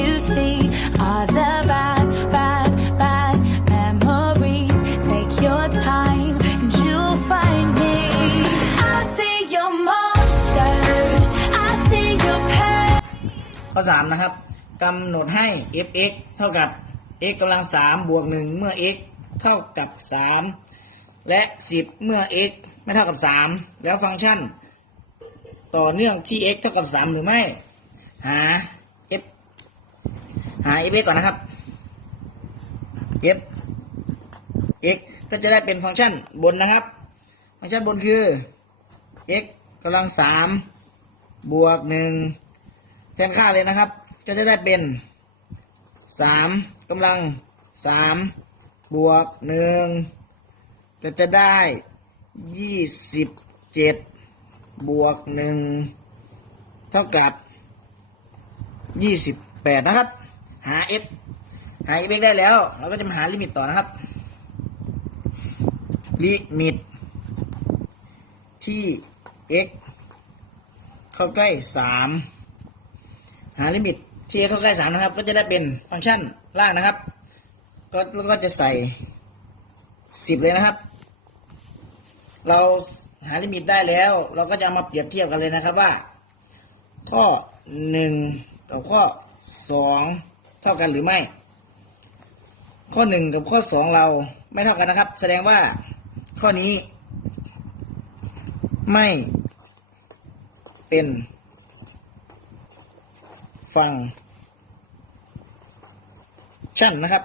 you see are the bad, bad, bad memories. Take your time and you'll find me. I see your monsters. I see your past. ข้อ 3 นะครับกำหนดให้ f(x) เท่ากับ x กำลัง 3 บวก 1 เมื่อ x เท่ากับ 3 และ 10 เมื่อ x ไม่เท่ากับ 3 แล้วฟังก์ชัน ต่อเนื่องที่ x เท่ากับ 3 หรือไม่ หา f หา f(x) ก่อนนะครับ f x ก็จะได้เป็นฟังก์ชันบนนะครับ ฟังก์ชันบนคือ x กำลัง3บวก1แทนค่าเลยนะครับ ก็จะได้เป็นสามกำลังสามบวกหนึ่งก็จะได้ยี่สิบเจ็ดบวกหนึ่งเท่ากับยี่สิบแปดนะครับ หา f หา f ได้แล้ว เราก็จะมาหาลิมิตต่อนะครับ ลิมิต ที่ x เข้าใกล้สามหาลิมิตที่เท่าใกล้สามนะครับ ก็จะได้เป็นฟังก์ชันล่างนะครับ ก็ก็จะใส่สิบเลยนะครับ เราหาลิมิตได้แล้ว เราก็จะามาเปรียบเทียบกันเลยนะครับว่า ข้อหนึ่งกับข้อสอง เท่ากันหรือไม่ ข้อหนึ่งกับข้อสองเราไม่เท่ากันนะครับ แสดงว่าข้อนี้ ไม่เป็นฟังก์ชันนะครับ